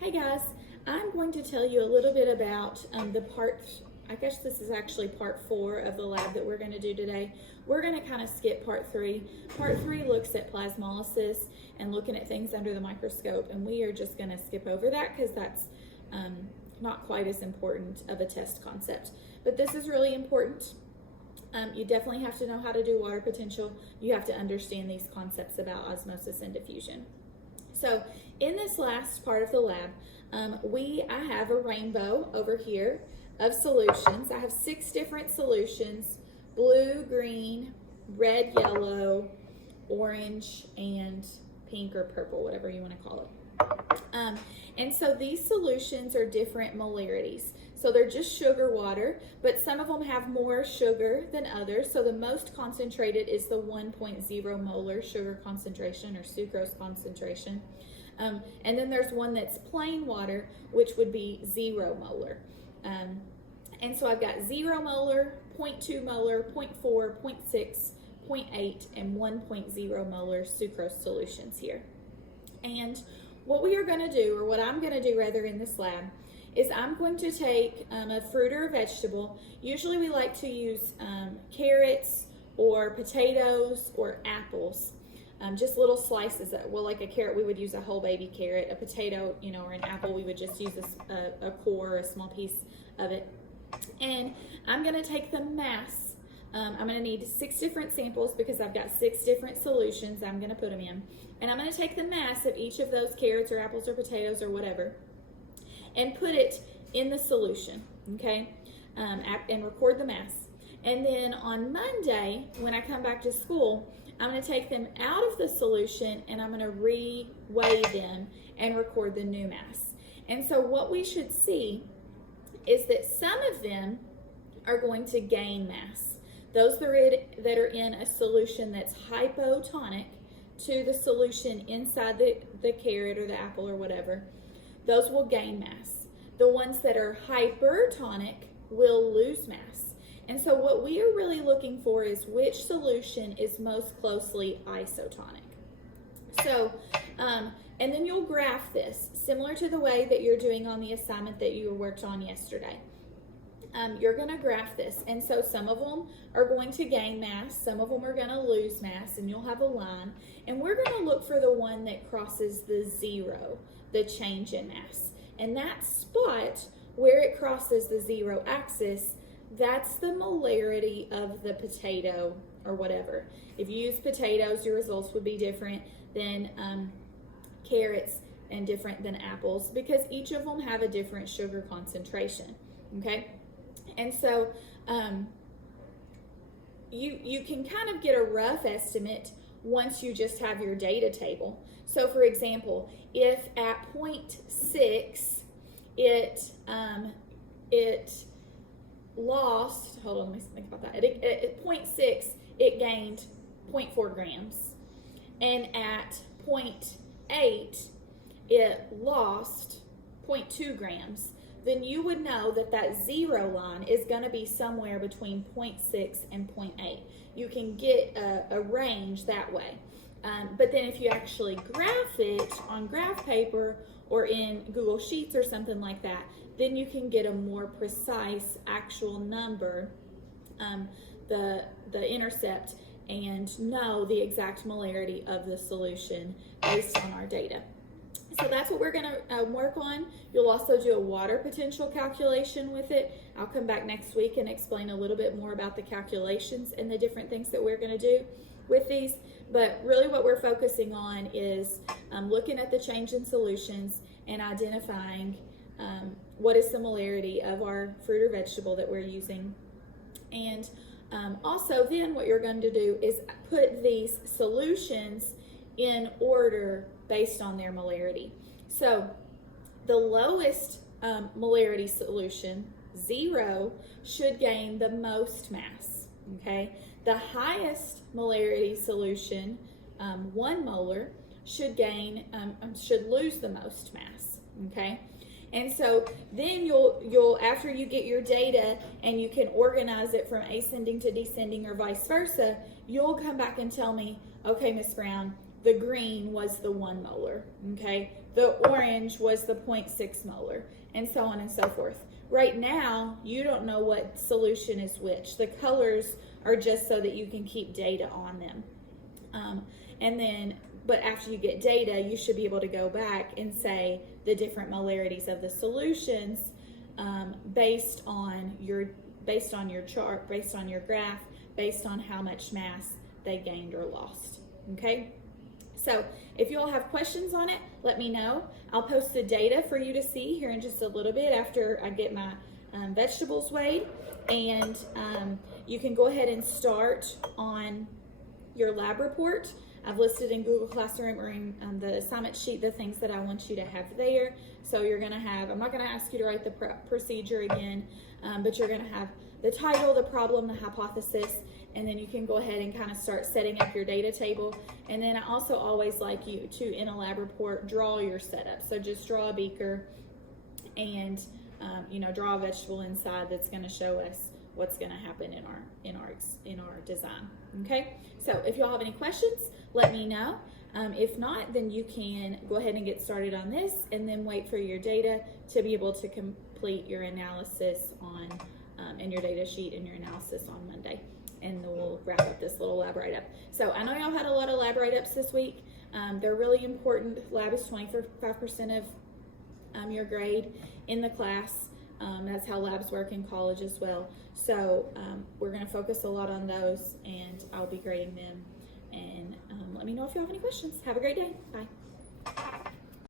Hey guys, I'm going to tell you a little bit about I guess this is actually part 4 of the lab that we're going to do today. We're going to kind of skip part 3. Part 3 looks at plasmolysis and looking at things under the microscope, and we are just going to skip over that because that's not quite as important of a test concept. But this is really important. You definitely have to know how to do water potential. You have to understand these concepts about osmosis and diffusion. So in this last part of the lab, I have a rainbow over here of solutions. I have 6 different solutions: blue, green, red, yellow, orange, and pink or purple, whatever you want to call it. And so these solutions are different molarities. So they're just sugar water, but some of them have more sugar than others. So the most concentrated is the 1.0 molar sugar concentration or sucrose concentration. And then there's one that's plain water, which would be 0 molar. And so I've got 0 molar, 0.2 molar, 0.4, 0.6, 0.8, and 1.0 molar sucrose solutions here. And what we are going to do, or what I'm going to do rather in this lab, is I'm going to take a fruit or a vegetable. Usually we like to use carrots or potatoes or apples. Just little slices. Well, like a carrot, we would use a whole baby carrot. A potato, or an apple, we would just use a core, a small piece of it. And I'm going to take the mass. I'm going to need 6 different samples because I've got 6 different solutions I'm going to put them in. And I'm going to take the mass of each of those carrots or apples or potatoes or whatever and put it in the solution, okay? And record the mass. And then on Monday, when I come back to school, I'm going to take them out of the solution and I'm going to re-weigh them and record the new mass. And so what we should see is that some of them are going to gain mass. Those that are in a solution that's hypotonic to the solution inside the carrot or the apple or whatever, those will gain mass. The ones that are hypertonic will lose mass. And so what we are really looking for is which solution is most closely isotonic. So, and then you'll graph this, similar to the way that you're doing on the assignment that you worked on yesterday. You're going to graph this, and so some of them are going to gain mass, some of them are going to lose mass, and you'll have a line. And we're going to look for the one that crosses the 0, the change in mass. And that spot where it crosses the 0 axis, that's the molarity of the potato or whatever. If you use potatoes, your results would be different than carrots and different than apples because each of them have a different sugar concentration, okay? And so you can kind of get a rough estimate once you just have your data table. So for example, if at 0.6 it lost, hold on, let me think about that. At 0.6 it gained 0.4 grams, and at 0.8 it lost 0.2 grams, then you would know that that 0 line is going to be somewhere between 0.6 and 0.8. You can get a range that way. But then if you actually graph it on graph paper or in Google Sheets or something like that, then you can get a more precise actual number, the intercept, and know the exact molarity of the solution based on our data. So that's what we're going to work on. You'll also do a water potential calculation with it. I'll come back next week and explain a little bit more about the calculations and the different things that we're going to do with these. But really what we're focusing on is looking at the change in solutions and identifying what is the molarity of our fruit or vegetable that we're using. And also then what you're going to do is put these solutions in order based on their molarity. So the lowest molarity solution, 0, should gain the most mass, okay? The highest molarity solution, 1 molar, should lose the most mass, okay? And so then you'll after you get your data and you can organize it from ascending to descending or vice versa, you'll come back and tell me, okay, Miss Brown, the green was the 1 molar, okay? the orange was the 0.6 molar, and so on and so forth. Right now, you don't know what solution is which. The colors are just so that you can keep data on them. But after you get data, you should be able to go back and say the different molarities of the solutions based on your chart, based on your graph, based on how much mass they gained or lost. Okay? So if you all have questions on it, let me know. I'll post the data for you to see here in just a little bit after I get my vegetables weighed. And you can go ahead and start on your lab report. I've listed in Google Classroom or in the assignment sheet the things that I want you to have there. So you're going to have, I'm not going to ask you to write the procedure again, but you're going to have the title, the problem, the hypothesis, and then you can go ahead and kind of start setting up your data table. And then I also always like you to, in a lab report, draw your setup. So just draw a beaker and draw a vegetable inside that's going to show us what's going to happen in our design. Okay, so if you all have any questions, let me know. If not, then you can go ahead and get started on this and then wait for your data to be able to complete your analysis on and your data sheet and your analysis on Monday. And then we'll wrap up this little lab write-up. So I know y'all had a lot of lab write-ups this week. They're really important. Lab is 25% of your grade in the class. That's how labs work in college as well. So we're going to focus a lot on those, and I'll be grading them. And let me know if you have any questions. Have a great day. Bye.